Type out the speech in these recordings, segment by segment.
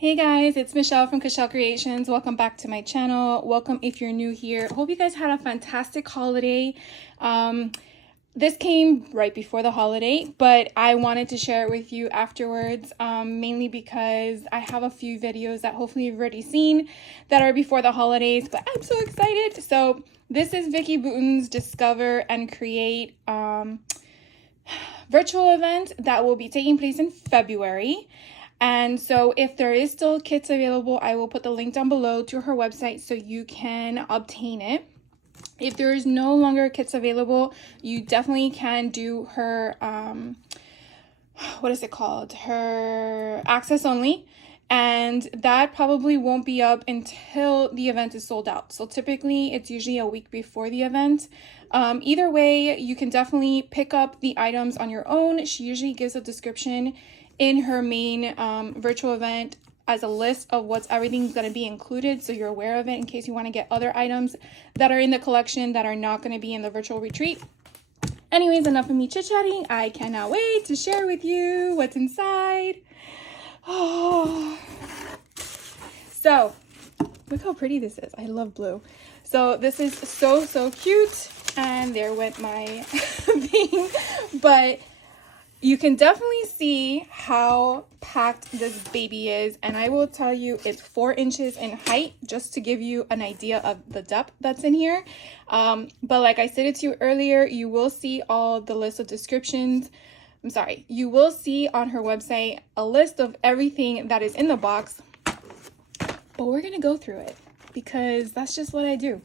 Hey guys, it's Michelle from Michelle Creations. Welcome back to my channel. Welcome if you're new here. Hope you guys had a fantastic holiday. This came right before the holiday, but I wanted to share it with you afterwards, mainly because I have a few videos that hopefully you've already seen that are before the holidays, but I'm so excited. So this is Vicki Boutin's Discover and Create virtual event that will be taking place in February. And so if there is still kits available, I will put the link down below to her website so you can obtain it. If there is no longer kits available, you definitely can do her, what is it called? Her access only. And that probably won't be up until the event is sold out. So typically it's usually a week before the event. Either way, you can definitely pick up the items on your own. She usually gives a description in her main virtual event as a list of what's everything's going to be included, so you're aware of it in case you want to get other items that are in the collection that are not going to be in the virtual retreat. Anyways, enough of me chit-chatting. I cannot wait to share with you what's inside. Oh, so look how pretty this is. I love blue. So this is so cute, and there went my thing, but you can definitely see how packed this baby is, and I will tell you it's 4 inches in height, just to give you an idea of the depth that's in here. But like I said it to you earlier, you will see all the list of descriptions. You will see on her website a list of everything that is in the box, but we're gonna go through it because that's just what I do.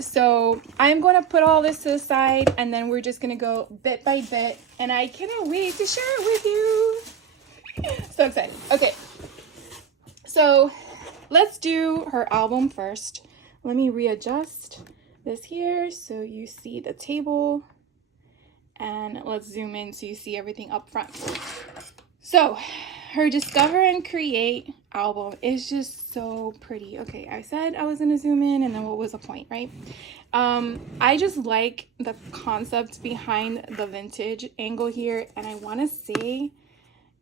So I'm going to put all this to the side, and then we're just going to go bit by bit, and I cannot wait to share it with you. So excited. Okay, so let's do her album first. Let me readjust this here so you see the table, and let's zoom in so you see everything up front. So her Discover and Create album is just so pretty. Okay, I said I was gonna zoom in, and then what was the point, right? I just like the concept behind the vintage angle here, and I want to say,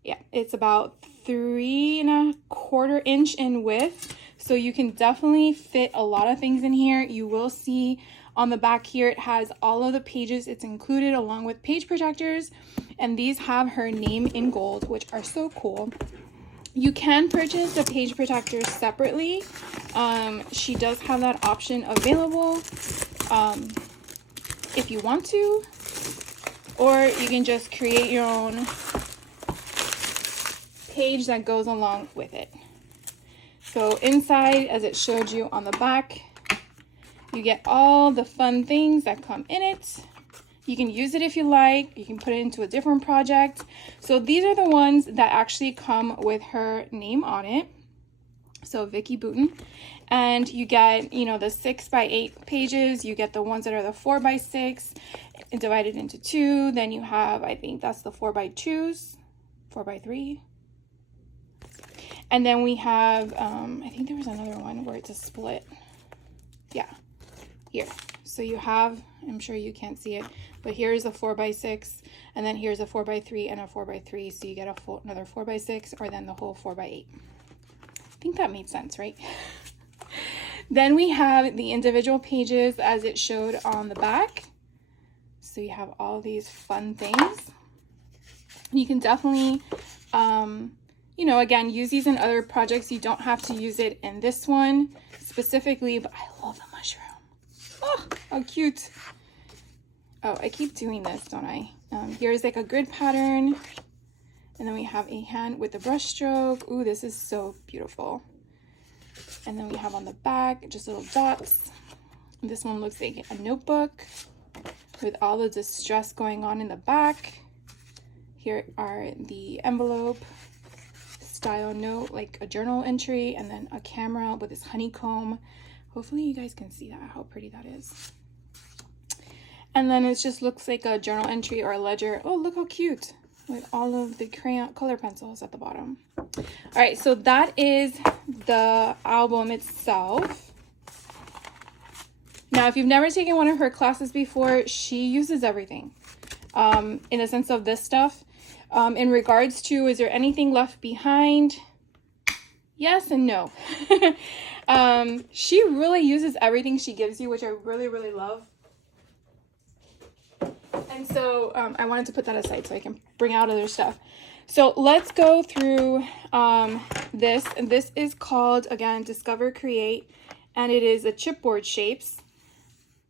yeah, it's about 3¼ inch in width, so you can definitely fit a lot of things in here. You will see on the back here it has all of the pages it's included along with page protectors, and these have her name in gold, which are so cool. You can purchase the page protectors separately. She does have that option available if you want to, or you can just create your own page that goes along with it. So inside, as it showed you on the back, you get all the fun things that come in it. You can use it if you like. You can put it into a different project. So these are the ones that actually come with her name on it. So Vicki Boutin. And you get, you know, the 6x8 pages. You get the ones that are the 4x6 divided into 2. Then you have, I think that's the 4x2s, 4x3. And then we have, I think there was another one where it's a split. Yeah, here. So you have, I'm sure you can't see it, but here's a 4x6, and then here's a 4x3 and a 4x3, so you get another 4x6, or then the whole 4x8. I think that made sense, right? Then we have the individual pages as it showed on the back. So you have all these fun things. You can definitely, you know, again, use these in other projects. You don't have to use it in this one specifically, but I love the mushroom. Oh, how cute. Oh, I keep doing this, don't I? Here's like a grid pattern, and then we have a hand with a brush stroke. Ooh, this is so beautiful. And then we have on the back just little dots. This one looks like a notebook with all the distress going on in the back. Here are the envelope style note, like a journal entry, and then a camera with this honeycomb. Hopefully you guys can see that, how pretty that is. And then it just looks like a journal entry or a ledger. Oh, look how cute, with all of the crayon color pencils at the bottom. All right, so that is the album itself. Now, if you've never taken one of her classes before, she uses everything in the sense of this stuff. In regards to, is there anything left behind? yes and no. She really uses everything she gives you, which I really, really love. And so I wanted to put that aside so I can bring out other stuff. So let's go through this. And this is called, again, Discover Create. And it is a chipboard shapes.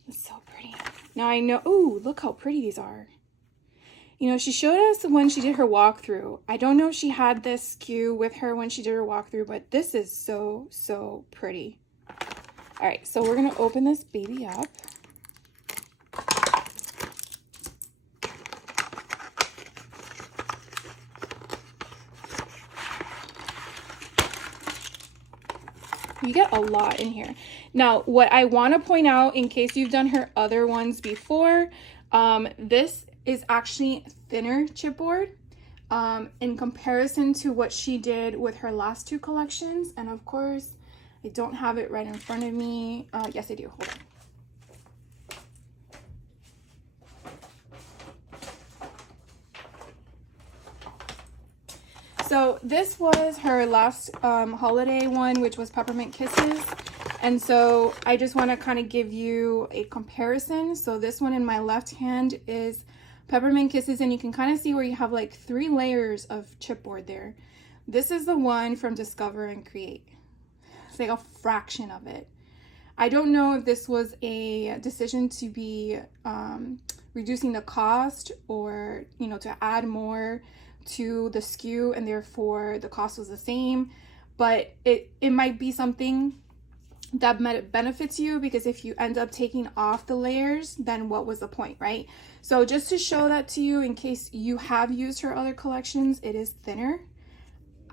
It's so pretty. Now I know, ooh, look how pretty these are. You know, she showed us when she did her walkthrough. I don't know if she had this SKU with her when she did her walkthrough, but this is so, so pretty. All right, so we're gonna open this baby up. You get a lot in here. Now, what I want to point out, in case you've done her other ones before, this is actually thinner chipboard in comparison to what she did with her last two collections. And of course, I don't have it right in front of me. Yes, I do. Hold on. So this was her last holiday one, which was Peppermint Kisses. And so I just want to kind of give you a comparison. So this one in my left hand is Peppermint Kisses, and you can kind of see where you have like 3 layers of chipboard there. This is the one from Discover and Create. It's like a fraction of it. I don't know if this was a decision to be reducing the cost, or, you know, to add more to the SKU and therefore the cost was the same, but it might be something that benefits you, because if you end up taking off the layers, then what was the point, right? So just to show that to you, in case you have used her other collections, it is thinner.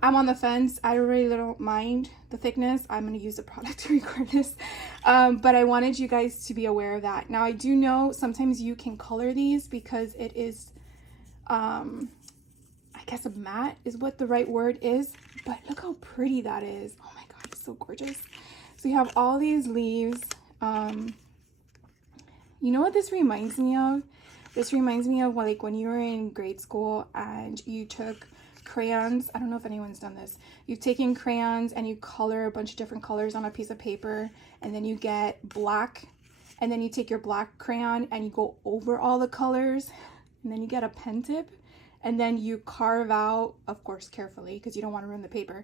I'm on the fence. I really don't mind the thickness. I'm going to use the product to record this. But I wanted you guys to be aware of that. Now, I do know sometimes you can color these because it is, I guess a matte is what the right word is. But look how pretty that is. Oh my God, it's so gorgeous. So you have all these leaves. You know what this reminds me of? This reminds me of like when you were in grade school and you took crayons. I don't know if anyone's done this. You've taken crayons and you color a bunch of different colors on a piece of paper, and then you get black, and then you take your black crayon and you go over all the colors, and then you get a pen tip, and then you carve out, of course carefully because you don't want to ruin the paper,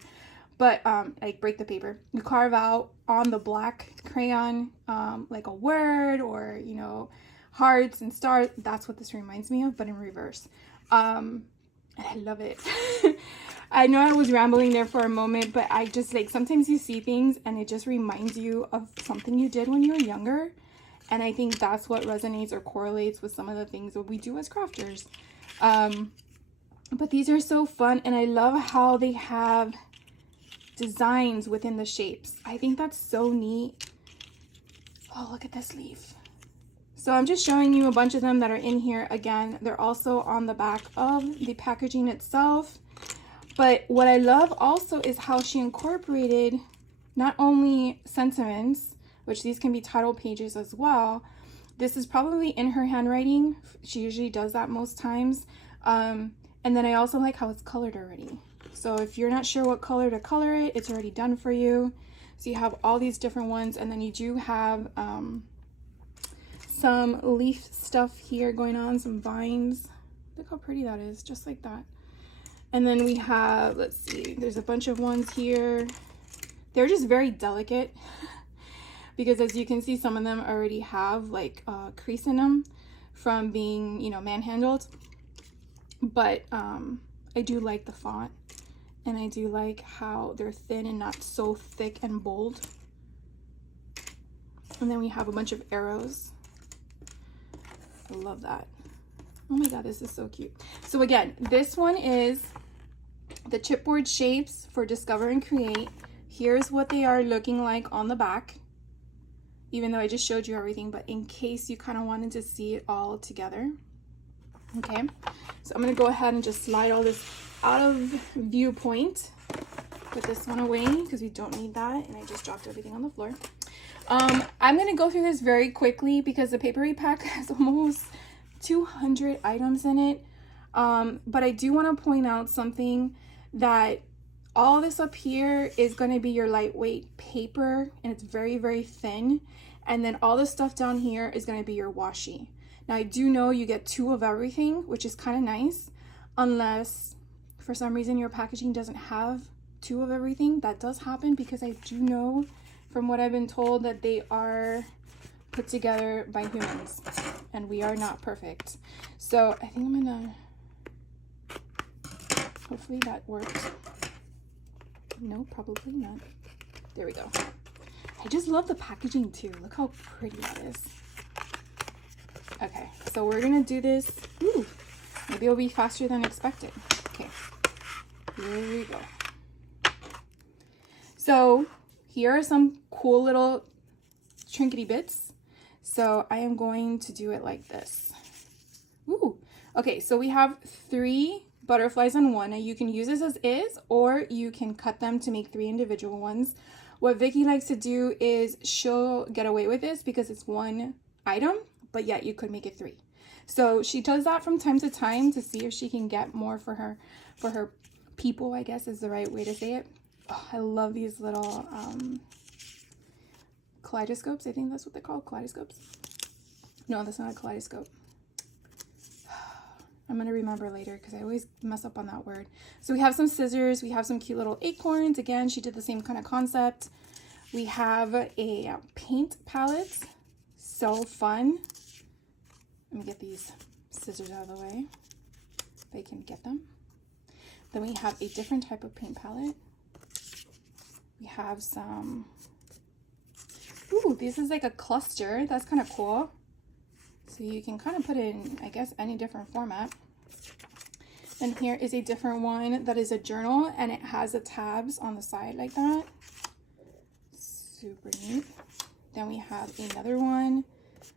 but like break the paper. You carve out on the black crayon like a word, or, you know, hearts and stars. That's what this reminds me of, but in reverse. And I love it. I know I was rambling there for a moment, but I just like, sometimes you see things and it just reminds you of something you did when you were younger. And I think that's what resonates or correlates with some of the things that we do as crafters. But these are so fun, and I love how they have designs within the shapes. I think that's so neat. Oh, look at this leaf. So I'm just showing you a bunch of them that are in here. Again, they're also on the back of the packaging itself. But what I love also is how she incorporated not only sentiments, which these can be title pages as well. This is probably in her handwriting. She usually does that most times. And then I also like how it's colored already. So if you're not sure what color to color it, it's already done for you. So you have all these different ones, and then you do have some leaf stuff here going on, some vines. Look how pretty that is, just like that. And then we have, let's see, there's a bunch of ones here. They're just very delicate because, as you can see, some of them already have like crease in them from being, you know, manhandled. But I do like the font, and I do like how they're thin and not so thick and bold. And then we have a bunch of arrows. I love that. Oh my God, this is so cute. So again, this one is the chipboard shapes for Discover and Create. Here's what they are looking like on the back, even though I just showed you everything, but in case you kind of wanted to see it all together. Okay, so I'm going to go ahead and just slide all this out of viewpoint. Put this one away because we don't need that, and I just dropped everything on the floor. I'm going to go through this very quickly because the paper pack has almost 200 items in it. But I do want to point out something that All this up here is going to be your lightweight paper, and it's very, very thin. And then all the stuff down here is going to be your washi. Now I do know you get 2 of everything, which is kind of nice, unless for some reason your packaging doesn't have 2 of everything. That does happen because I do know from what I've been told that they are put together by humans and we are not perfect. So I think I'm gonna, hopefully that worked. No, probably not. There we go. I just love the packaging too. Look how pretty that is. Okay, so we're gonna do this. Ooh, maybe it'll be faster than expected. Okay, here we go. So here are some cool little trinkety bits. So I am going to do it like this. Ooh, okay, so we have 3 butterflies on one. Now you can use this as is, or you can cut them to make 3 individual ones. What Vicki likes to do is she'll get away with this because it's 1 item, but yet you could make it 3. So she does that from time to time to see if she can get more for her people, I guess is the right way to say it. Oh, I love these little kaleidoscopes. I think that's what they're called, kaleidoscopes. No, that's not a kaleidoscope. I'm going to remember later because I always mess up on that word. So we have some scissors. We have some cute little acorns. Again, she did the same kind of concept. We have a paint palette. So fun. Let me get these scissors out of the way if I can get them. Then we have a different type of paint palette. We have some, ooh, this is like a cluster. That's kind of cool. So you can kind of put it in, I guess, any different format. Then here is a different one that is a journal, and it has the tabs on the side like that. Super neat. Then we have another one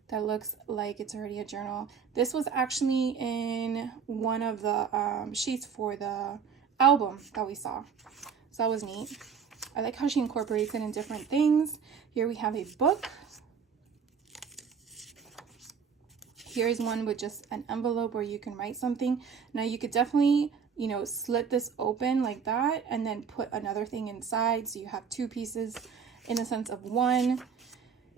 that looks like it's already a journal. This was actually in one of the sheets for the album that we saw. So that was neat. I like how she incorporates it in different things. Here we have a book. Here's one with just an envelope where you can write something. Now you could definitely, you know, slit this open like that and then put another thing inside. So you have 2 pieces in the sense of 1.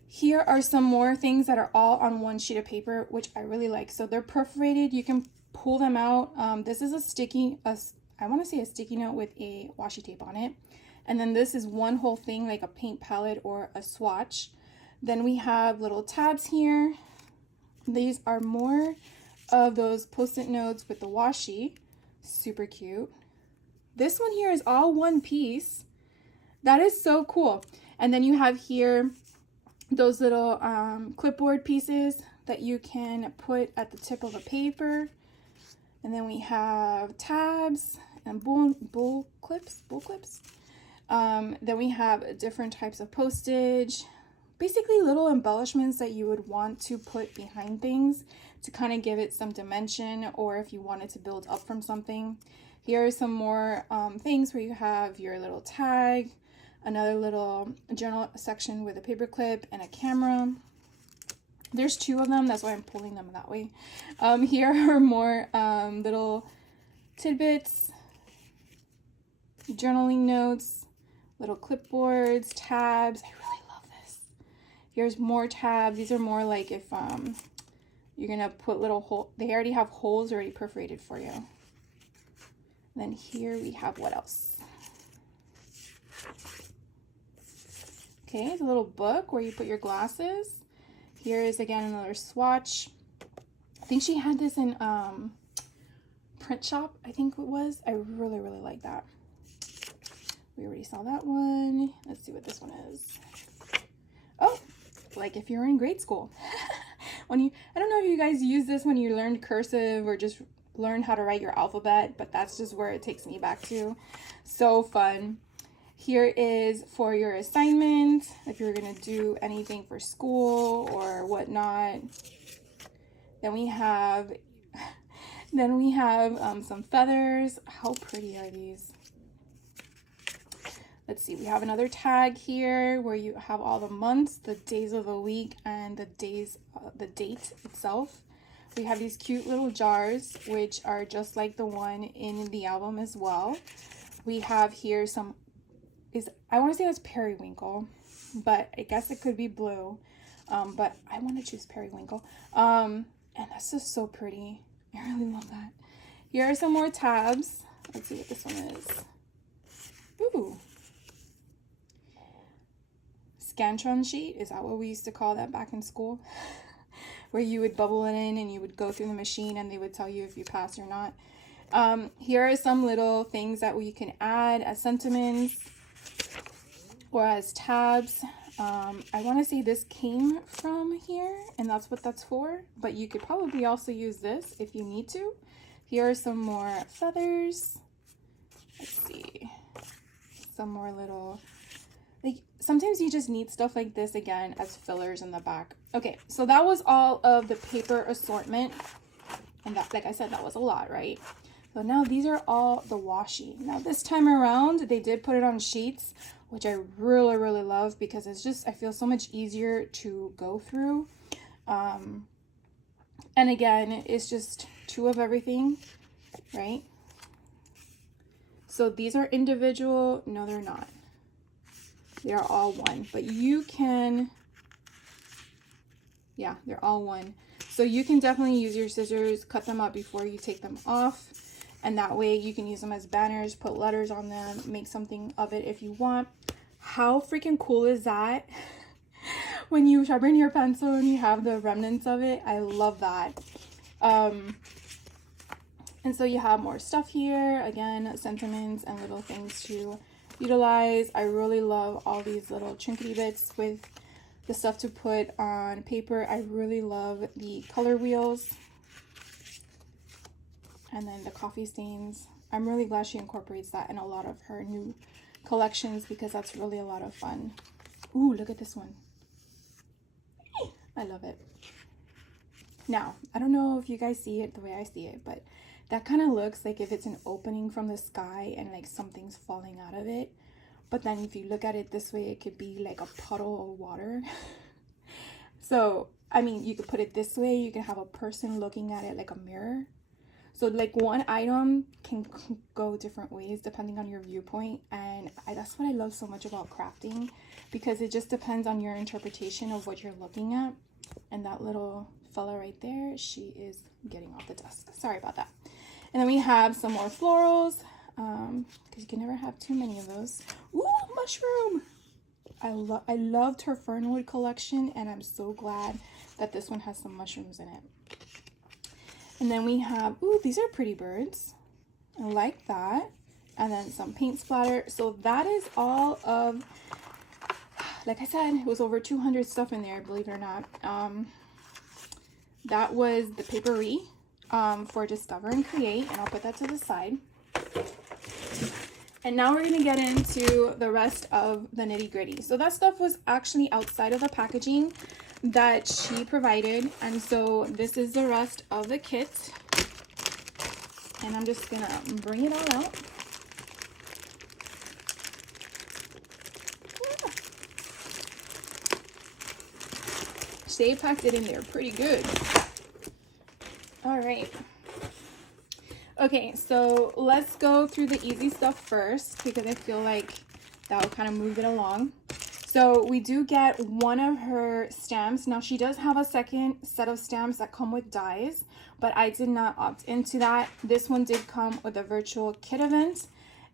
Here are some more things that are all on 1 sheet of paper, which I really like. So they're perforated. You can pull them out. This is I want to say a sticky note with a washi tape on it. And then this is one whole thing like a paint palette or a swatch. Then we have little tabs here. These are more of those post-it notes with the washi. Super cute. This one here is all 1 piece. That is so cool. And then you have here those little clipboard pieces that you can put at the tip of a paper. And then we have tabs and bull clips. Then we have different types of postage. Basically little embellishments that you would want to put behind things to kind of give it some dimension, or if you wanted to build up from something. Here are some more things where you have your little tag, another little journal section with a paper clip and a camera. There's 2 of them, that's why I'm pulling them that way. Here are more little tidbits, journaling notes, little clipboards, tabs. I really love this. Here's more tabs. These are more like if you're gonna put little holes. They already have holes already perforated for you. And then here we have what else? Okay, it's a little book where you put your glasses. Here is again another swatch. I think she had this in print shop, I think it was. I really, really like that. We already saw that one. Let's see what this one is. Oh, like if you're in grade school. I don't know if you guys use this when you learned cursive or just learn how to write your alphabet, but that's just where it takes me back to. So fun. Here is for your assignment, if you're gonna do anything for school or whatnot. Then we have some feathers. How pretty are these? Let's see, we have another tag here where you have all the months, the days of the week, and the date itself. We have these cute little jars, which are just like the one in the album as well. We have here some, I want to say that's periwinkle, but I guess it could be blue. But I want to choose periwinkle. And that's just so pretty. I really love that. Here are some more tabs. Let's see what this one is. Ooh. Scantron sheet. Is that what we used to call that back in school? Where you would bubble it in and you would go through the machine and they would tell you if you passed or not. Here are some little things that we can add as sentiments or as tabs. I want to say this came from here and that's what that's for, but you could probably also use this if you need to. Here are some more feathers. Let's see. Some more little, like, sometimes you just need stuff like this again as fillers in the back. Okay, so that was all of the paper assortment. And that, like I said, that was a lot, right? So now these are all the washi. Now this time around, they did put it on sheets, which I really, really love because it's just, I feel so much easier to go through. And again, it's just 2 of everything, right? So these are individual. No, they're not. They are all one, but you can, yeah, they're all one. So you can definitely use your scissors, cut them up before you take them off. And that way you can use them as banners, put letters on them, make something of it if you want. How freaking cool is that? When you sharpen your pencil and you have the remnants of it. I love that. And so you have more stuff here. Again, sentiments and little things to utilize. I really love all these little trinkety bits with the stuff to put on paper. I really love the color wheels. And then the coffee stains. I'm really glad she incorporates that in a lot of her new collections because that's really a lot of fun. Ooh, look at this one. I love it. Now, I don't know if you guys see it the way I see it, but that kind of looks like if it's an opening from the sky and like something's falling out of it. But then if you look at it this way, it could be like a puddle of water. So, I mean, you could put it this way. You can have a person looking at it like a mirror. So like one item can go different ways depending on your viewpoint. And that's what I love so much about crafting, because it just depends on your interpretation of what you're looking at. And that little fella right there, she is getting off the desk. Sorry about that. And then we have some more florals, because you can never have too many of those. Ooh, mushroom! I loved her Fernwood collection, and I'm so glad that this one has some mushrooms in it. And then we have, ooh, these are pretty birds. I like that. And then some paint splatter. So that is all of, like I said, it was over 200 stuff in there, believe it or not. That was the papery for Discover and Create, and I'll put that to the side. And now we're gonna get into the rest of the nitty gritty. So that stuff was actually outside of the packaging that she provided, and so this is the rest of the kit. And I'm just gonna bring it all out. Yeah. They packed it in there pretty good. All right. Okay, so let's go through the easy stuff first because I feel like that will kind of move it along. So we do get one of her stamps. Now she does have a second set of stamps that come with dies, but I did not opt into that. This one did come with a virtual kit event.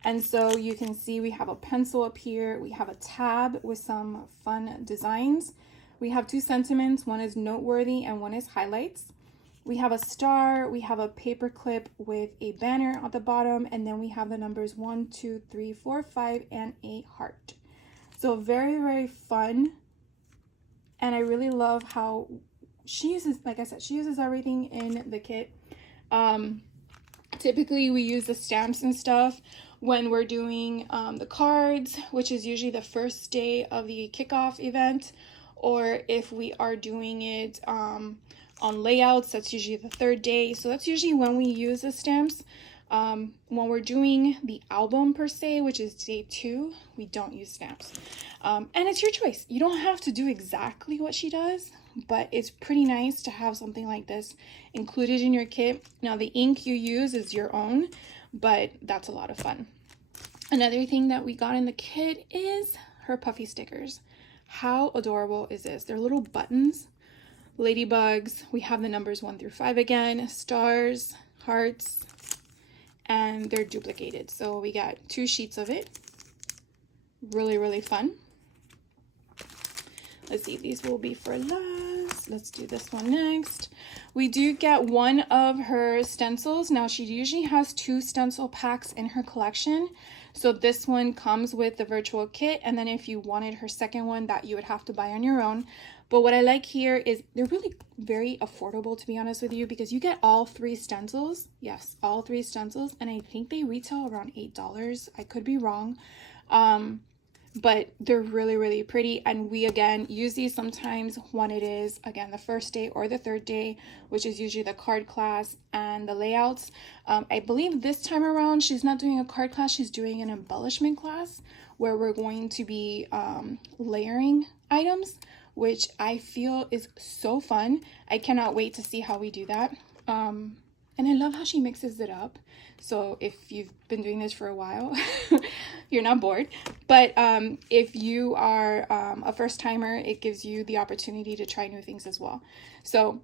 And so you can see we have a pencil up here. We have a tab with some fun designs. We have 2 sentiments. One is noteworthy and one is highlights. We have a star, we have a paper clip with a banner at the bottom, and then we have the numbers 1, 2, 3, 4, 5, and a heart. So very, very fun. And I really love how she uses, like I said, she uses everything in the kit. Typically we use the stamps and stuff when we're doing the cards, which is usually the first day of the kickoff event, or if we are doing it on layouts, that's usually the 3rd day. So that's usually when we use the stamps. When we're doing the album per se, which is day 2, we don't use stamps. And it's your choice. You don't have to do exactly what she does, but it's pretty nice to have something like this included in your kit. Now the ink you use is your own, but that's a lot of fun. Another thing that we got in the kit is her puffy stickers. How adorable is this? They're little buttons, ladybugs. We have the numbers 1 through 5 again, stars, hearts, and they're duplicated. So we got 2 sheets of it. Really, really fun. Let's see, these will be for last. Let's do this one next. We do get one of her stencils. Now, she usually has 2 stencil packs in her collection. So this one comes with the virtual kit. And then if you wanted her second one, that you would have to buy on your own. But what I like here is they're really very affordable, to be honest with you, because you get all 3 stencils. Yes, all 3 stencils. And I think they retail around $8. I could be wrong. But they're really, really pretty. And we, again, use these sometimes when it is, again, the first day or the third day, which is usually the card class and the layouts. I believe this time around, she's not doing a card class. She's doing an embellishment class where we're going to be layering items, which I feel is so fun. I cannot wait to see how we do that. And I love how she mixes it up. So if you've been doing this for a while, you're not bored. But if you are a first timer, it gives you the opportunity to try new things as well. So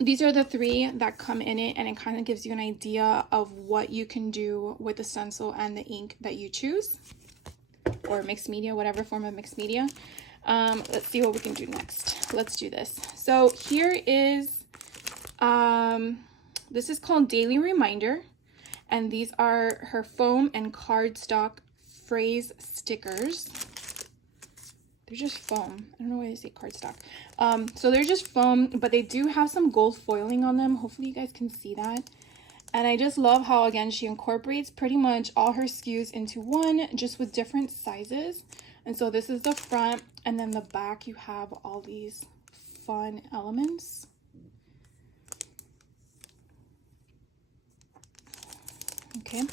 these are the 3 that come in it, and it kind of gives you an idea of what you can do with the stencil and the ink that you choose, or mixed media, whatever form of mixed media. Let's see what we can do next. Let's do this. So here is, this is called Daily Reminder. And these are her foam and cardstock phrase stickers. They're just foam. I don't know why they say cardstock. So they're just foam, but they do have some gold foiling on them. Hopefully you guys can see that. And I just love how, again, she incorporates pretty much all her SKUs into one, just with different sizes. And so this is the front, and then the back you have all these fun elements. Okay,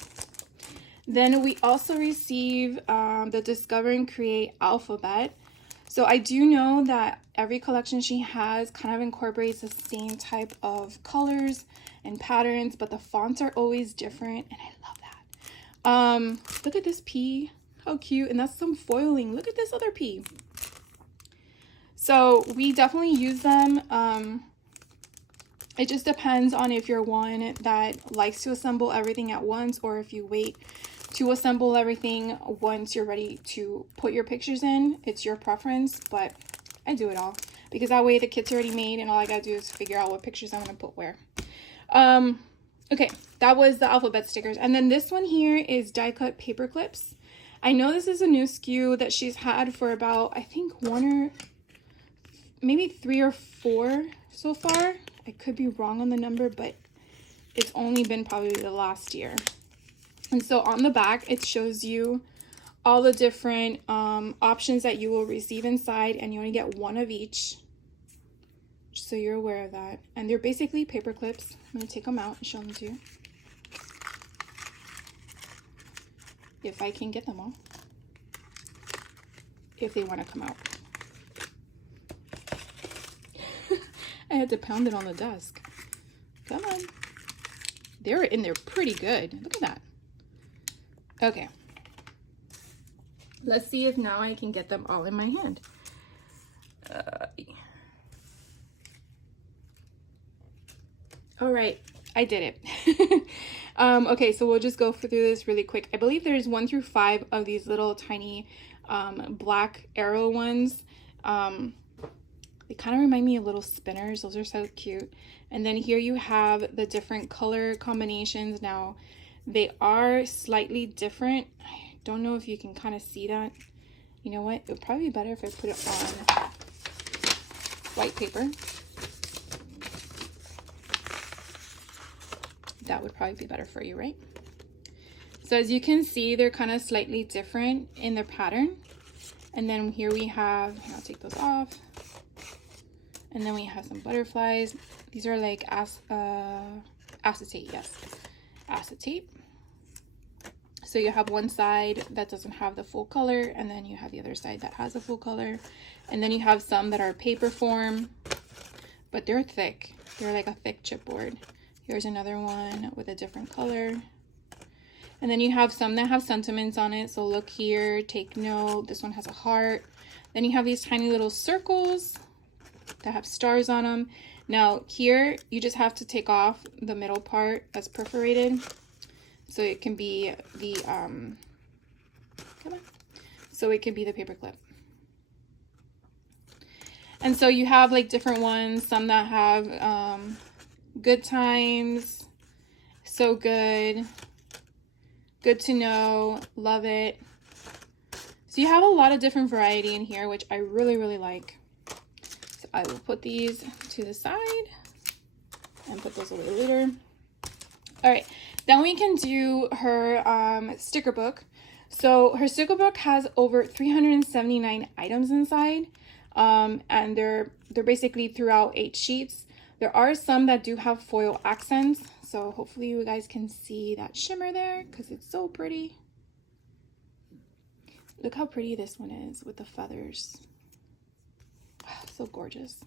then we also receive the Discover and Create alphabet. So I do know that every collection she has kind of incorporates the same type of colors and patterns, but the fonts are always different, and I love that. Look at this P, how cute, and that's some foiling. Look at this other P. So we definitely use them. It just depends on if you're one that likes to assemble everything at once, or if you wait to assemble everything once you're ready to put your pictures in. It's your preference, but I do it all because that way the kit's already made and all I gotta do is figure out what pictures I'm gonna put where. Okay, that was the alphabet stickers. And then this one here is die cut paper clips. I know this is a new SKU that she's had for about, I think 1 or maybe 3 or 4 so far. I could be wrong on the number, but it's only been probably the last year. And so on the back, it shows you all the different options that you will receive inside, and you only get 1 of each, just so you're aware of that. And they're basically paper clips. I'm going to take them out and show them to you, if I can get them all, if they want to come out. I had to pound it on the desk. Come on. They're in there pretty good. Look at that. Okay. Let's see if now I can get them all in my hand. All right, I did it. Okay, so we'll just go through this really quick. I believe there's 1 through 5 of these little tiny black arrow ones. They kind of remind me of little spinners. Those are so cute. And then here you have the different color combinations. Now, they are slightly different. I don't know if you can kind of see that. You know what? It would probably be better if I put it on white paper. That would probably be better for you, right? So as you can see, they're kind of slightly different in their pattern. And then here we have, I'll take those off. And then we have some butterflies. These are like acetate, yes, acetate. So you have one side that doesn't have the full color, and then you have the other side that has the full color. And then you have some that are paper form, but they're thick. They're like a thick chipboard. Here's another one with a different color. And then you have some that have sentiments on it. So look here, take note. This one has a heart. Then you have these tiny little circles that have stars on them. Now here, you just have to take off the middle part that's perforated. So it can be the, come on. So it can be the paper clip. And so you have like different ones, some that have good times, so good, good to know, love it. So you have a lot of different variety in here, which I really, really like. So I will put these to the side and put those away later. All right, then we can do her sticker book. So her sticker book has over 379 items inside. And they're basically throughout 8 sheets. There are some that do have foil accents, so hopefully you guys can see that shimmer there because it's so pretty. Look how pretty this one is with the feathers. Wow, so gorgeous.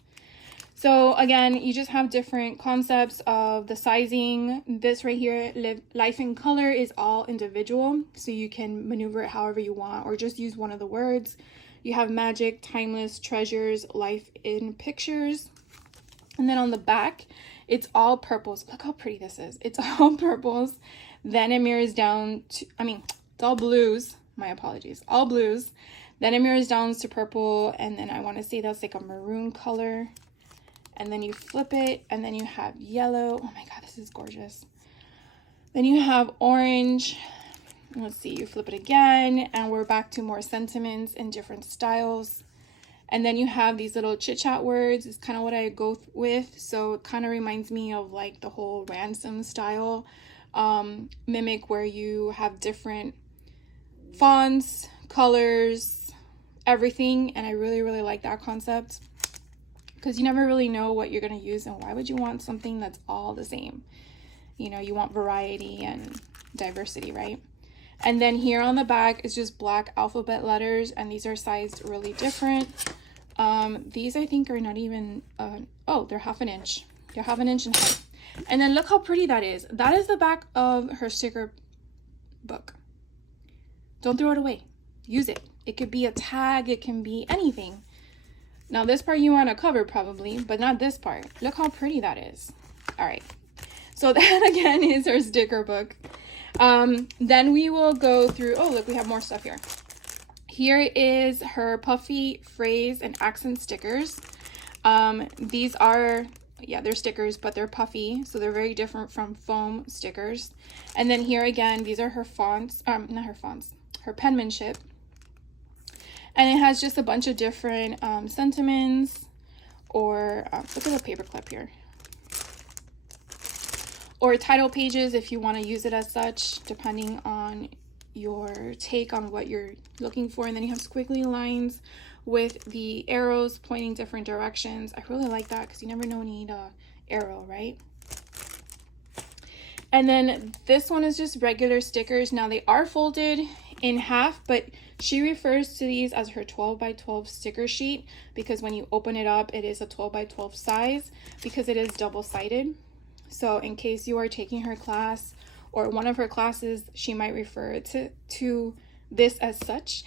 So again, you just have different concepts of the sizing. This right here, Life in Color, is all individual, so you can maneuver it however you want or just use one of the words. You have Magic, Timeless, Treasures, Life in Pictures. And then on the back, it's all purples. Look how pretty this is. It's all purples. Then it mirrors down to, it's all blues. My apologies. All blues. Then it mirrors down to purple. And then I want to say that's like a maroon color. And then you flip it. And then you have yellow. Oh my God, this is gorgeous. Then you have orange. Let's see, you flip it again. And we're back to more sentiments in different styles. And then you have these little chit chat words. It's kind of what I go with. So it kind of reminds me of like the whole ransom style mimic where you have different fonts, colors, everything. And I really, really like that concept because you never really know what you're going to use. And why would you want something that's all the same? You know, you want variety and diversity, right? And then here on the back is just black alphabet letters, and these are sized really different. These I think are not even, oh, they're ½ inch. They're ½ inch in height. And then look how pretty that is. That is the back of her sticker book. Don't throw it away. Use it. It could be a tag. It can be anything. Now this part you want to cover probably, but not this part. Look how pretty that is. All right. So that again is her sticker book. Then we will go through, oh, look, we have more stuff here. Here is her puffy phrase and accent stickers. These are, yeah, they're stickers, but they're puffy. So they're very different from foam stickers. And then here again, these are her fonts, not her fonts, her penmanship. And it has just a bunch of different sentiments or, look at the paper clip here. Or title pages if you want to use it as such, depending on your take on what you're looking for. And then you have squiggly lines with the arrows pointing different directions. I really like that because you never know when you need a arrow, right? And then this one is just regular stickers. Now they are folded in half, but she refers to these as her 12 by 12 sticker sheet because when you open it up, it is a 12 by 12 size because it is double-sided. So in case you are taking her class or one of her classes, she might refer to this as such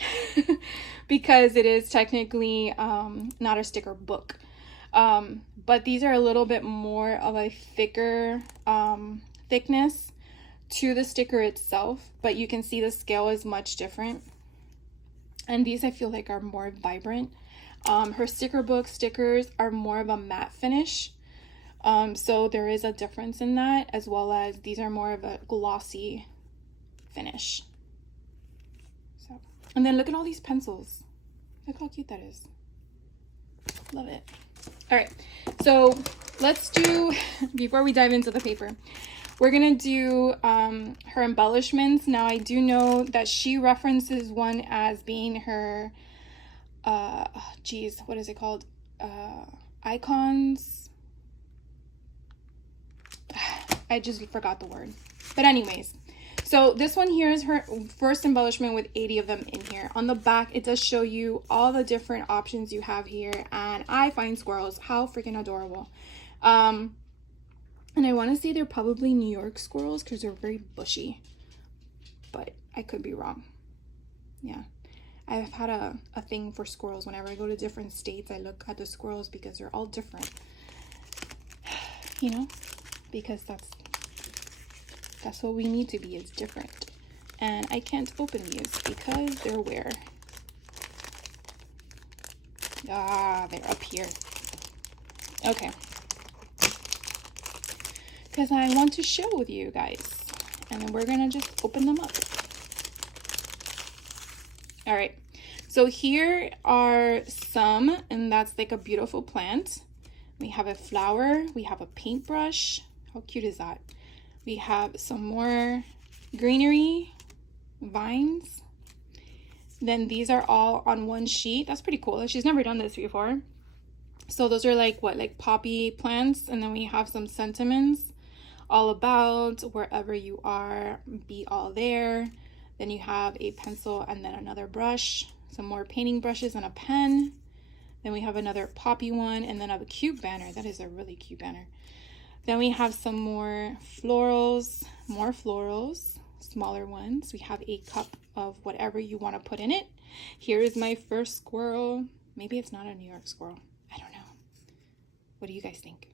because it is technically not a sticker book. But these are a little bit more of a thicker thickness to the sticker itself, but you can see the scale is much different. And these I feel like are more vibrant. Her sticker book stickers are more of a matte finish. So there is a difference in that, as well as these are more of a glossy finish. So, and then look at all these pencils. Look how cute that is. Love it. All right, so let's do, before we dive into the paper, we're gonna do her embellishments. Now I do know that she references one as being her, geez, what is it called? Icons. I just forgot the word. But anyways, so this one here is her first embellishment with 80 of them in here. On the back, it does show you all the different options you have here. And I find squirrels, how freaking adorable. And I want to say they're probably New York squirrels because they're very bushy. but I could be wrong. Yeah. I've had a thing for squirrels. Whenever I go to different states, I look at the squirrels because they're all different. You know, because that's what we need to be, is different. And I can't open these because they're where? Ah, they're up here. Okay. Because I want to share with you guys. And then we're going to just open them up. All right. So here are some, and that's like a beautiful plant. We have a flower. We have a paintbrush. How cute is that? We have some more greenery, vines. Then these are all on one sheet. That's pretty cool. She's never done this before. So those are like what, like poppy plants. And then we have some sentiments, all about, wherever you are, be all there. Then you have a pencil and then another brush, some more painting brushes and a pen. Then we have another poppy one and then a cute banner. That is a really cute banner. Then we have some more florals, smaller ones. We have a cup of whatever you want to put in it. Here is my first squirrel. Maybe it's not a New York squirrel. I don't know. What do you guys think?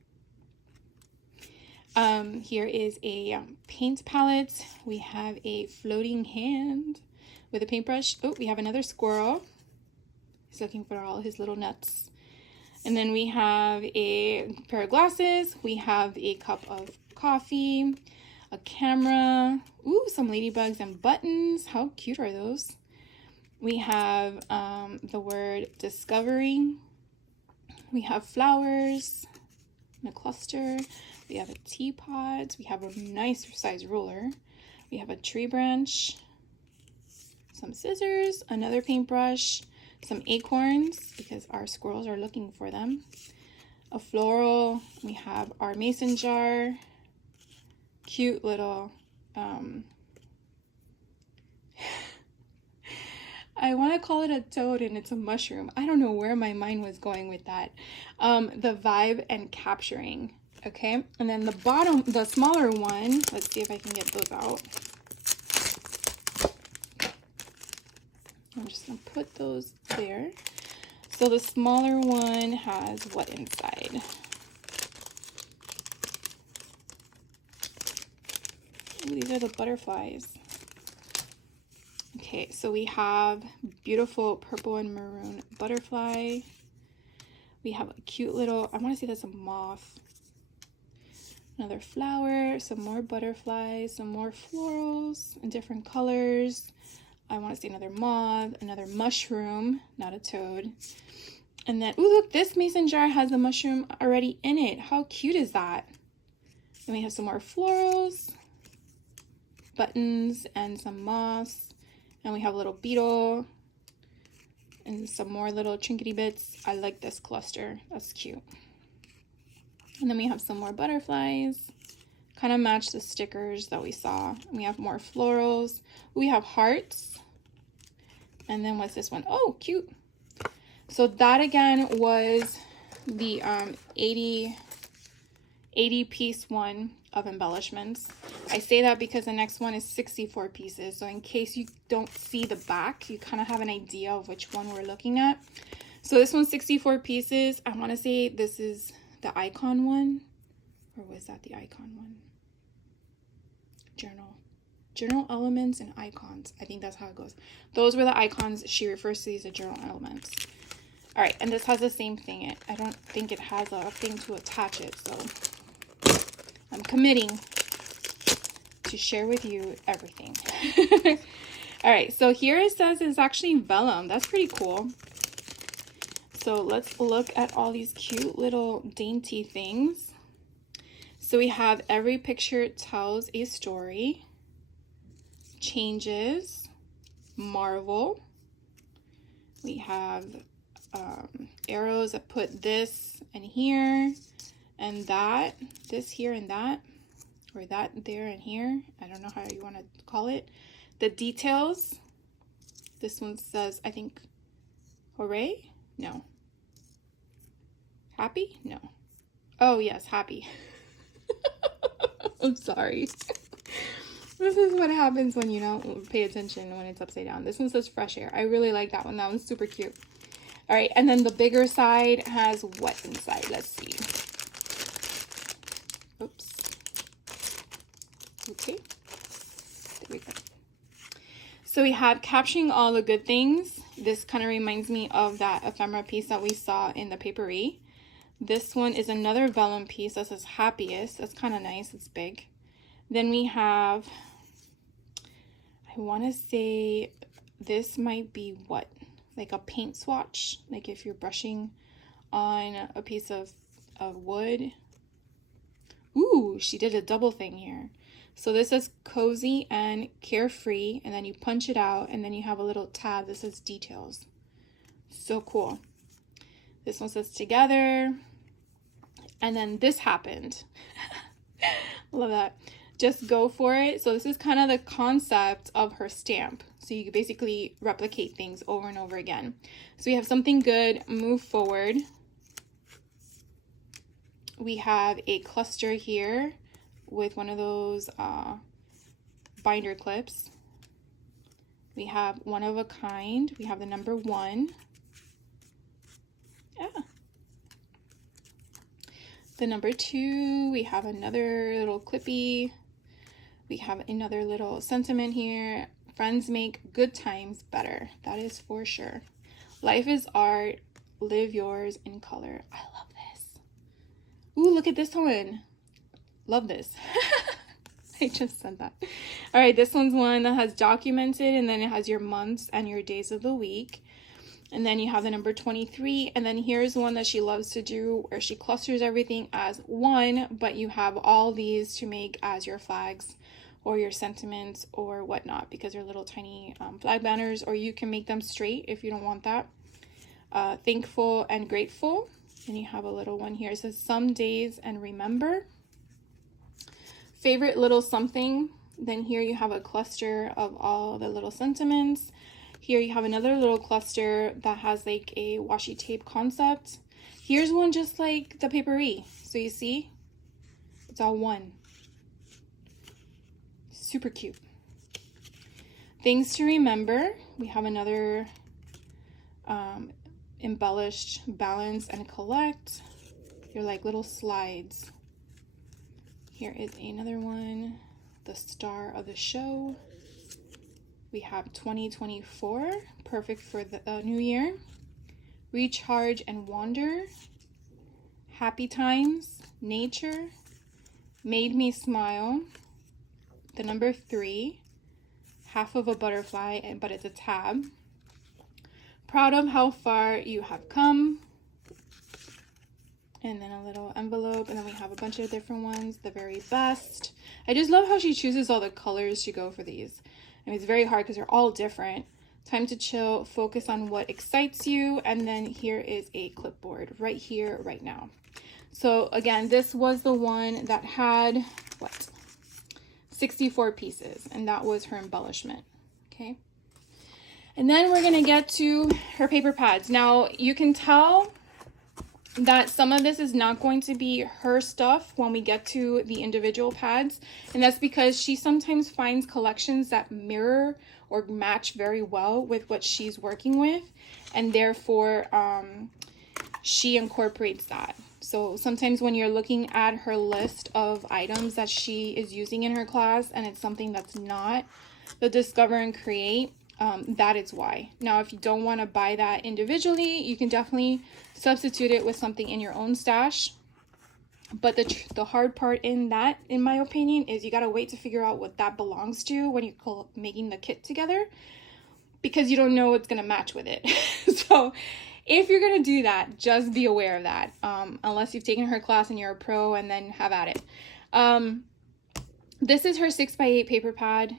Here is a paint palette. We have a floating hand with a paintbrush. Oh, we have another squirrel. He's looking for all his little nuts. And then we have a pair of glasses. We have a cup of coffee, a camera. Ooh, some ladybugs and buttons. How cute are those? We have the word discovery. We have flowers in a cluster. We have a teapot. We have a nice size ruler. We have a tree branch, some scissors, another paintbrush, some acorns because our squirrels are looking for them, a floral. We have our mason jar, cute little, I want to call it a toad and it's a mushroom. I don't know where my mind was going with that. The vibe and capturing. Okay, and then the bottom, the smaller one, let's see if I can get those out. I'm just gonna put those there. So the smaller one has what inside? Ooh, these are the butterflies. Okay, so we have beautiful purple and maroon butterfly. We have a cute little, I want to say that's a moth. Another flower, some more butterflies, some more florals in different colors. I want to see another moth, another mushroom, not a toad. And then, ooh, look, this mason jar has a mushroom already in it. How cute is that? Then we have some more florals, buttons, and some moths. And we have a little beetle and some more little trinkety bits. I like this cluster. That's cute. And then we have some more butterflies. Kind of match the stickers that we saw. And we have more florals. We have hearts. And then what's this one? Oh, cute. So that again was the 80 piece one of embellishments. I say that because the next one is 64 pieces. So in case you don't see the back, you kind of have an idea of which one we're looking at. So this one's 64 pieces. I want to say this is the icon one. Or was that the icon one? Journal elements and icons. I think that's how it goes. Those were the icons. She refers to these as journal elements. All right, and this has the same thing. I don't think it has a thing to attach it, so I'm committing to share with you everything. All right, so here it says it's actually vellum. That's pretty cool. So let's look at all these cute little dainty things. So we have every picture tells a story, changes, marvel. We have arrows that put this and here and that, this here and that, or that there and here. I don't know how you want to call it. The details. This one says, I think, hooray? No. Happy? No. Oh, yes, happy. I'm sorry. This is what happens when you don't pay attention when it's upside down. This one says fresh air. I really like that one. That one's super cute. All right, and then the bigger side has what inside? Let's see. Oops. Okay. There we go. So we have capturing all the good things. This kind of reminds me of that ephemera piece that we saw in the paperie. This one is another vellum piece that says happiest. That's kind of nice. It's big. Then we have, I want to say this might be what? Like a paint swatch, like if you're brushing on a piece of wood. Ooh, she did a double thing here. So this says cozy and carefree, and then you punch it out, and then you have a little tab that says details. So cool. This one says together, and then this happened. Love that. Just go for it. So this is kind of the concept of her stamp. So you basically replicate things over and over again. So we have something good, move forward. We have a cluster here with one of those binder clips. We have one of a kind. We have the number 1. Yeah. The number 2, we have another little clippy. We have another little sentiment here. Friends make good times better. That is for sure. Life is art. Live yours in color. I love this. Ooh, look at this one. Love this. I just said that. All right, this one's one that has documented, and then it has your months and your days of the week. And then you have the number 23. And then here's one that she loves to do where she clusters everything as one, but you have all these to make as your flags or your sentiments or whatnot, because they're little tiny flag banners, or you can make them straight if you don't want that. Thankful and grateful. And you have a little one here. It says some days and remember. Favorite little something. Then here you have a cluster of all the little sentiments. Here you have another little cluster that has like a washi tape concept. Here's one just like the paperie. So you see, it's all one. Super cute. Things to remember. We have another embellished, balance, and collect. They're like little slides. Here is another one, the star of the show. We have 2024, perfect for the new year. Recharge and wander. Happy times, nature. Made me smile. The number 3, half of a butterfly, but it's a tab. Proud of how far you have come. And then a little envelope, and then we have a bunch of different ones. The very best. I just love how she chooses all the colors to go for these. I mean, it's very hard because they're all different. Time to chill, focus on what excites you, and then here is a clipboard right here, right now. So again, this was the one that had, what? 64 pieces, and that was her embellishment. Okay. And then we're going to get to her paper pads. Now, you can tell that some of this is not going to be her stuff when we get to the individual pads, and that's because she sometimes finds collections that mirror or match very well with what she's working with, and therefore she incorporates that. So sometimes when you're looking at her list of items that she is using in her class and it's something that's not the Discover and Create, that is why. Now, if you don't want to buy that individually, you can definitely substitute it with something in your own stash. But the hard part in that, in my opinion, is you got to wait to figure out what that belongs to when you're making the kit together, because you don't know what's going to match with it. So if you're going to do that, just be aware of that. Unless you've taken her class and you're a pro, and then have at it. This is her 6x8 paper pad.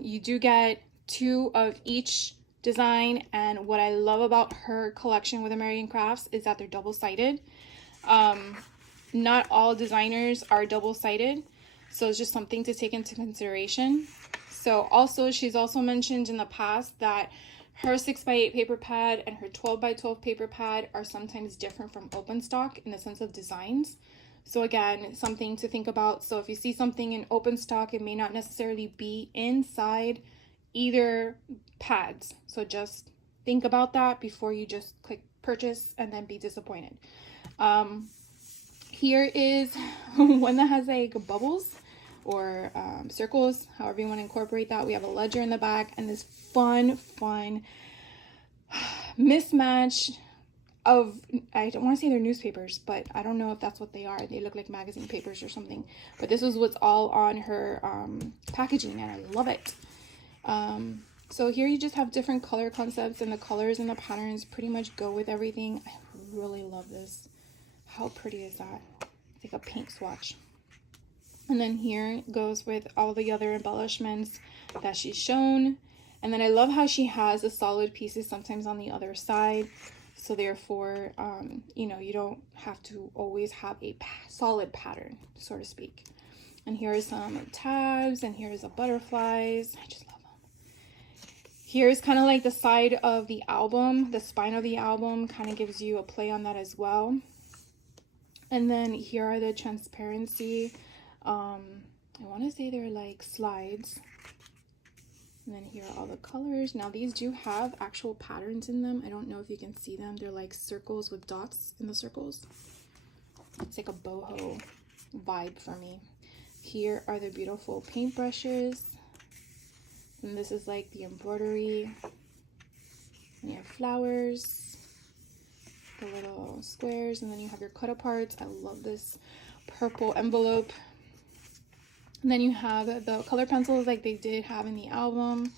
You do get 2 of each design, and what I love about her collection with American Crafts is that they're double-sided. Not all designers are double-sided, so it's just something to take into consideration. So also, she's also mentioned in the past that her 6x8 paper pad and her 12x12 paper pad are sometimes different from open stock in the sense of designs. So again, something to think about. So if you see something in open stock, it may not necessarily be inside either pads. So just think about that before you just click purchase and then be disappointed. Here is one that has like bubbles or circles, however you want to incorporate that. We have a ledger in the back and this fun mismatch of, I don't want to say they're newspapers, but I don't know if that's what they are. They look like magazine papers or something. But this is what's all on her packaging, and I love it. So here you just have different color concepts, and the colors and the patterns pretty much go with everything. I really love this. How pretty is that? It's like a paint swatch. And then here goes with all the other embellishments that she's shown. And then I love how she has the solid pieces sometimes on the other side. So therefore, you know, you don't have to always have a solid pattern, so to speak. And here are some tabs, and here's the butterflies. I just love them. Here's kind of like the side of the album, the spine of the album kind of gives you a play on that as well. And then here are the transparency. I want to say they're like slides. And then here are all the colors. Now these do have actual patterns in them. I don't know if you can see them. They're like circles with dots in the circles. It's like a boho vibe for me. Here are the beautiful paintbrushes. And this is like the embroidery. And you have flowers, the little squares, and then you have your cut aparts. I love this purple envelope. And then you have the color pencils like they did have in the album,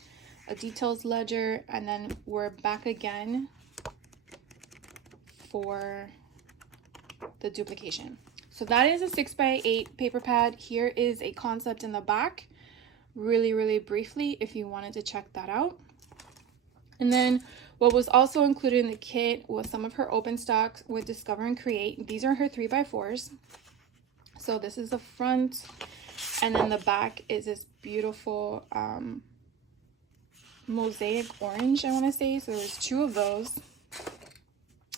a details ledger, and then we're back again for the duplication. So that is a 6x8 paper pad. Here is a concept in the back, really briefly, if you wanted to check that out. And then what was also included in the kit was some of her open stocks with Discover and Create. These are her 3x4s. So this is the front. And then the back is this beautiful mosaic orange, I want to say. So there's 2 of those.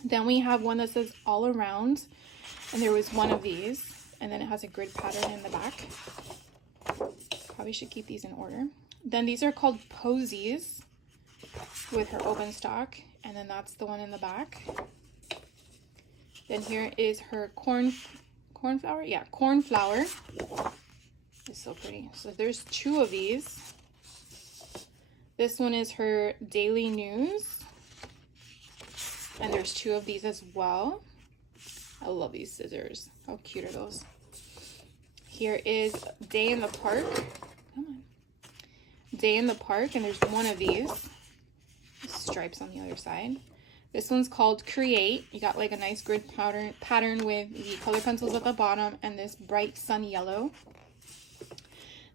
Then we have one that says all around. And there was one of these. And then it has a grid pattern in the back. Probably should keep these in order. Then these are called posies with her open stock. And then that's the one in the back. Then here is her cornflower. Yeah, cornflower. It's so pretty. So there's 2 of these. This one is her daily news. And there's 2 of these as well. I love these scissors. How cute are those? Here is Day in the Park. Come on. Day in the Park, and there's 1 of these. Stripes on the other side. This one's called Create. You got like a nice grid pattern with the color pencils at the bottom and this bright sun yellow.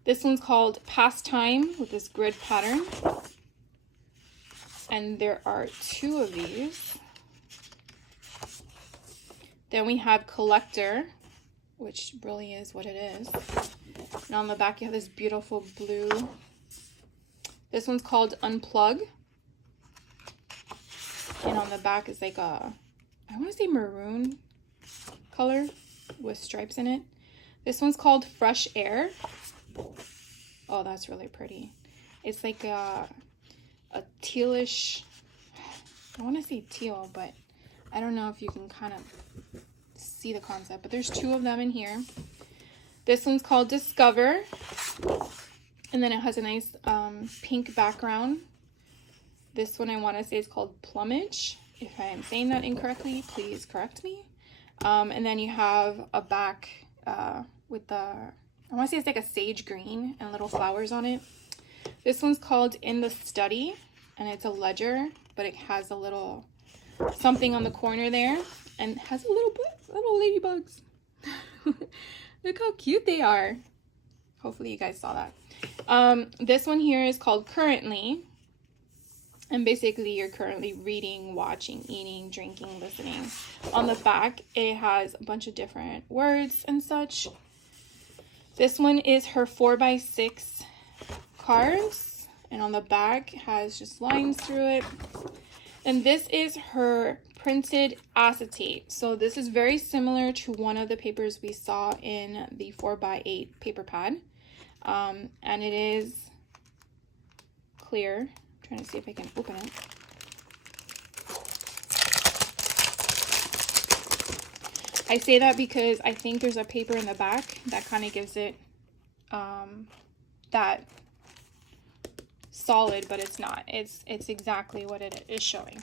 This one's called Pastime with this grid pattern. And there are 2 of these. Then we have Collector, which really is what it is. And on the back you have this beautiful blue. This one's called Unplug. And on the back is like a, I want to say maroon color with stripes in it. This one's called Fresh Air. Oh, that's really pretty. It's like a tealish, I want to say teal, but I don't know if you can kind of see the concept, but there's 2 of them in here. This one's called Discover, and then it has a nice pink background. This one I want to say is called Plumage. If I am saying that incorrectly, please correct me. And then you have a back with the, I want to say it's like a sage green and little flowers on it. This one's called In the Study, and it's a ledger, but it has a little something on the corner there, and has a little ladybugs. Look how cute they are. Hopefully you guys saw that. This one here is called Currently, and basically you're currently reading, watching, eating, drinking, listening. On the back it has a bunch of different words and such. This one is her 4x6 cards, and on the back has just lines through it. And this is her printed acetate. So this is very similar to one of the papers we saw in the 4x8 paper pad. And it is clear. I'm trying to see if I can open it. I say that because I think there's a paper in the back that kind of gives it that solid, but it's not. It's exactly what it is showing.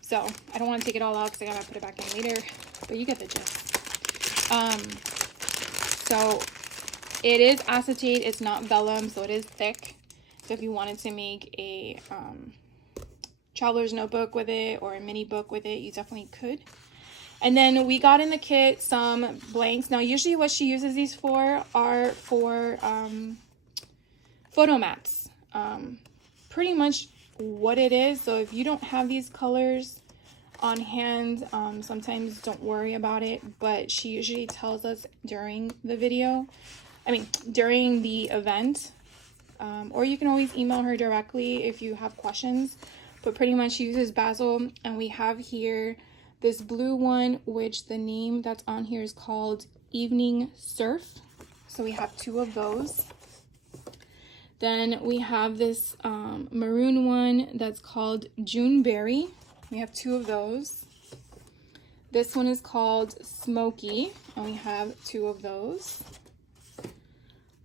So I don't want to take it all out because I gotta put it back in later, but you get the gist. So it is acetate. It's not vellum, so it is thick. So if you wanted to make a traveler's notebook with it or a mini book with it, you definitely could. And then we got in the kit some blanks. Now, usually what she uses these for are for photo mats. Pretty much what it is. So if you don't have these colors on hand, sometimes don't worry about it. But she usually tells us during the video, during the event. Or you can always email her directly if you have questions. But pretty much she uses basil. And we have here this blue one, which the name that's on here is called Evening Surf. So we have 2 of those. Then we have this maroon one that's called Juneberry. We have 2 of those. This one is called Smoky, and we have 2 of those.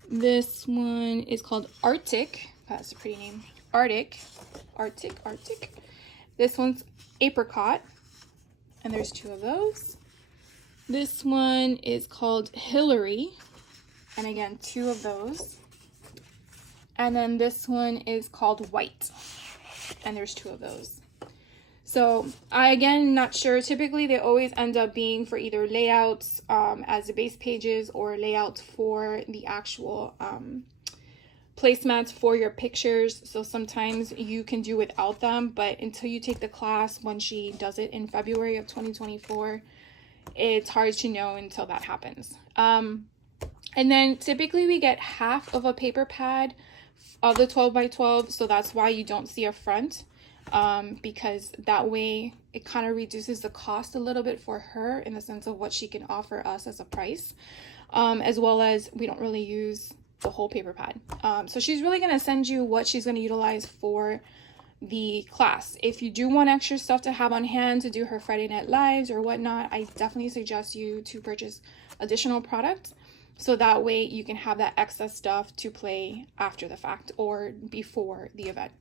This one is called Arctic. That's a pretty name. Arctic. This one's Apricot, and there's 2 of those. This one is called Hillary, and again, 2 of those. And then this one is called White, and there's 2 of those. So I, again, not sure. Typically, they always end up being for either layouts as the base pages or layouts for the actual placemats for your pictures. So sometimes you can do without them, but until you take the class, when she does it in February of 2024, it's hard to know until that happens. And then typically we get half of a paper pad of the 12x12, so that's why you don't see a front, because that way it kind of reduces the cost a little bit for her in the sense of what she can offer us as a price, as well as we don't really use the whole paper pad. So she's really going to send you what she's going to utilize for the class. If you do want extra stuff to have on hand to do her Friday Night Lives or whatnot, I definitely suggest you to purchase additional products. So that way you can have that excess stuff to play after the fact or before the event.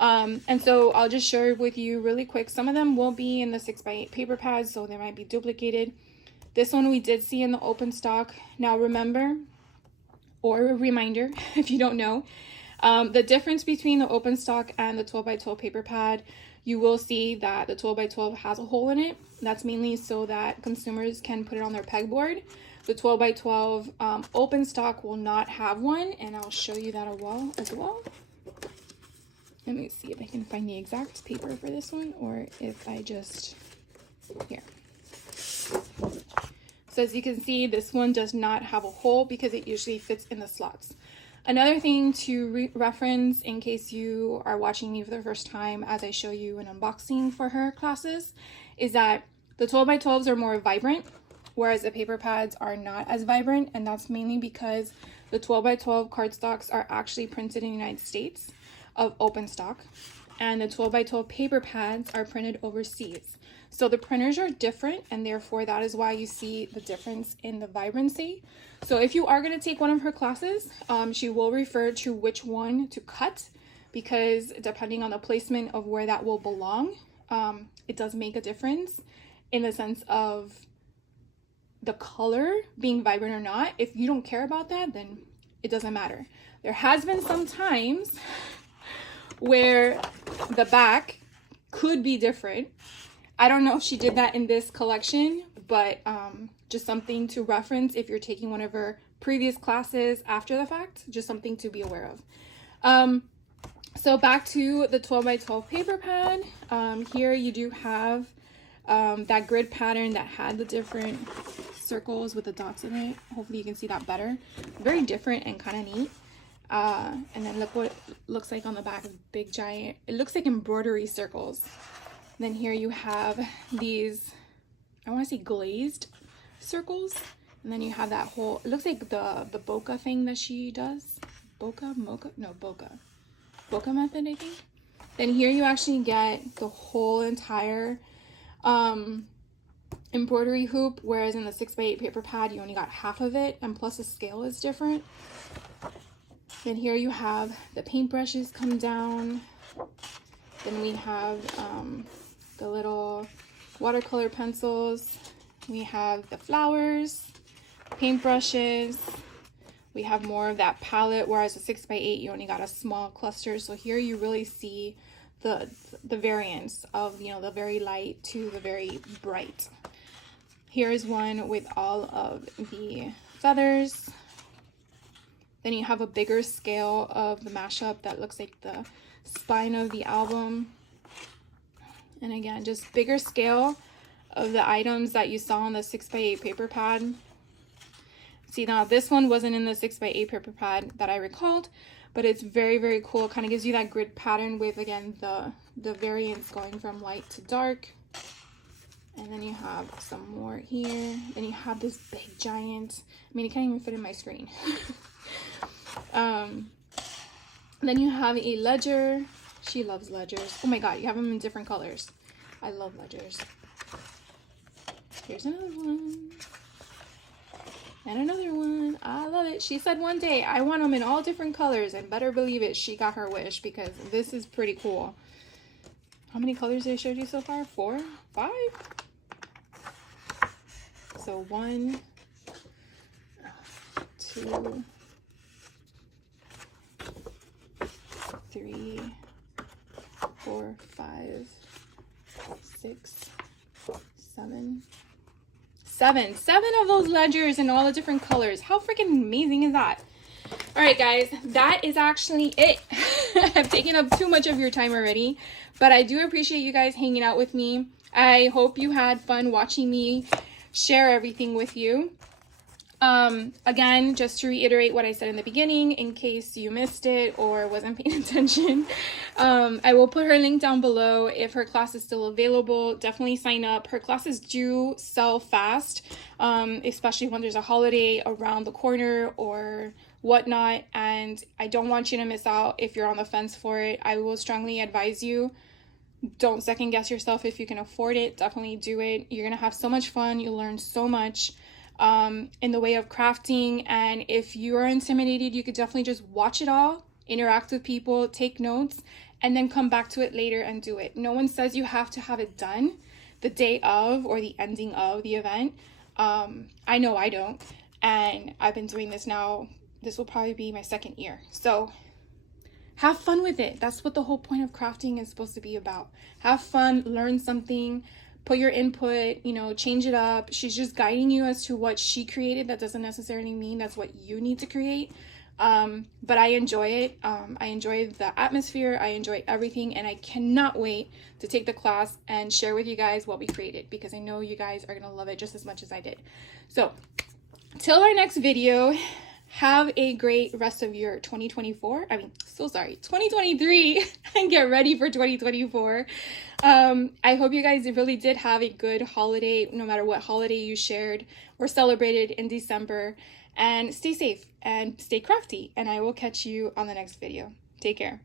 And so I'll just share with you really quick. Some of them will be in the 6x8 paper pads, so they might be duplicated. This one we did see in the open stock. Now remember, or a reminder if you don't know, the difference between the open stock and the 12x12 paper pad, you will see that the 12x12 has a hole in it. That's mainly so that consumers can put it on their pegboard. The 12x12 open stock will not have one, and I'll show you that as well. Let me see if I can find the exact paper for this one, or if I just, here. So as you can see, this one does not have a hole because it usually fits in the slots. Another thing to reference in case you are watching me for the first time as I show you an unboxing for her classes is that the 12x12s are more vibrant, whereas the paper pads are not as vibrant, and that's mainly because the 12x12 cardstocks are actually printed in the United States of open stock, and the 12x12 paper pads are printed overseas. So the printers are different, and therefore that is why you see the difference in the vibrancy. So if you are going to take one of her classes, she will refer to which one to cut, because depending on the placement of where that will belong, it does make a difference in the sense of the color being vibrant or not. If you don't care about that, then it doesn't matter. There has been some times where the back could be different. I don't know if she did that in this collection, but just something to reference if you're taking one of her previous classes after the fact, just something to be aware of. So back to the 12x12 paper pad. Here you do have that grid pattern that had the different circles with the dots in it. Hopefully you can see that better. Very different and kind of neat. And then look what it looks like on the back of big giant, it looks like embroidery circles. Then here you have these, I want to say glazed circles. And then you have that whole, it looks like the bokeh thing that she does. Bokeh, mocha? No, bokeh. Bokeh method, I think. Then here you actually get the whole entire embroidery hoop, whereas in the 6x8 paper pad, you only got half of it, and plus the scale is different. Then here you have the paintbrushes come down. Then we have the little watercolor pencils. We have the flowers, paintbrushes. We have more of that palette, whereas the 6x8 you only got a small cluster. So here you really see the variance of, you know, the very light to the very bright. Here's one with all of the feathers. Then you have a bigger scale of the mashup that looks like the spine of the album. And again, just bigger scale of the items that you saw on the 6x8 paper pad. See, now this one wasn't in the 6x8 paper pad that I recalled, but it's very, very cool. It kind of gives you that grid pattern with, again, the variance going from light to dark. And then you have some more here. Then you have this big giant, I mean, it can't even fit in my screen. Then you have a ledger. She loves ledgers. Oh my god, you have them in different colors. I love ledgers. Here's another one. And another one. I love it. She said one day, I want them in all different colors, and better believe it, she got her wish, because this is pretty cool. How many colors did I show you so far? 4? 5? So 1, 2, 3, 4, 5, 6, 7. 7 of those ledgers in all the different colors. How freaking amazing is that? All right, guys, that is actually it. I've taken up too much of your time already, but I do appreciate you guys hanging out with me. I hope you had fun watching me share everything with you. Again, just to reiterate what I said in the beginning, in case you missed it or wasn't paying attention, I will put her link down below. If her class is still available, definitely sign up. Her classes do sell fast, especially when there's a holiday around the corner or whatnot, and I don't want you to miss out if you're on the fence for it. I will strongly advise you, don't second guess yourself. If you can afford it, definitely do it. You're gonna have so much fun. You'll learn so much in the way of crafting, and if you are intimidated, you could definitely just watch it all, interact with people, take notes, and then come back to it later and do it. No one says you have to have it done the day of or the ending of the event. I know I don't, and I've been doing this now. This will probably be my 2nd year. So have fun with it. That's what the whole point of crafting is supposed to be about. Have fun, learn something, put your input, you know, change it up. She's just guiding you as to what she created. That doesn't necessarily mean that's what you need to create. But I enjoy it. I enjoy the atmosphere. I enjoy everything. And I cannot wait to take the class and share with you guys what we created, because I know you guys are going to love it just as much as I did. So till our next video, have a great rest of your 2023 and get ready for 2024. I hope you guys really did have a good holiday, no matter what holiday you shared or celebrated in December, and stay safe and stay crafty, and I will catch you on the next video. Take care.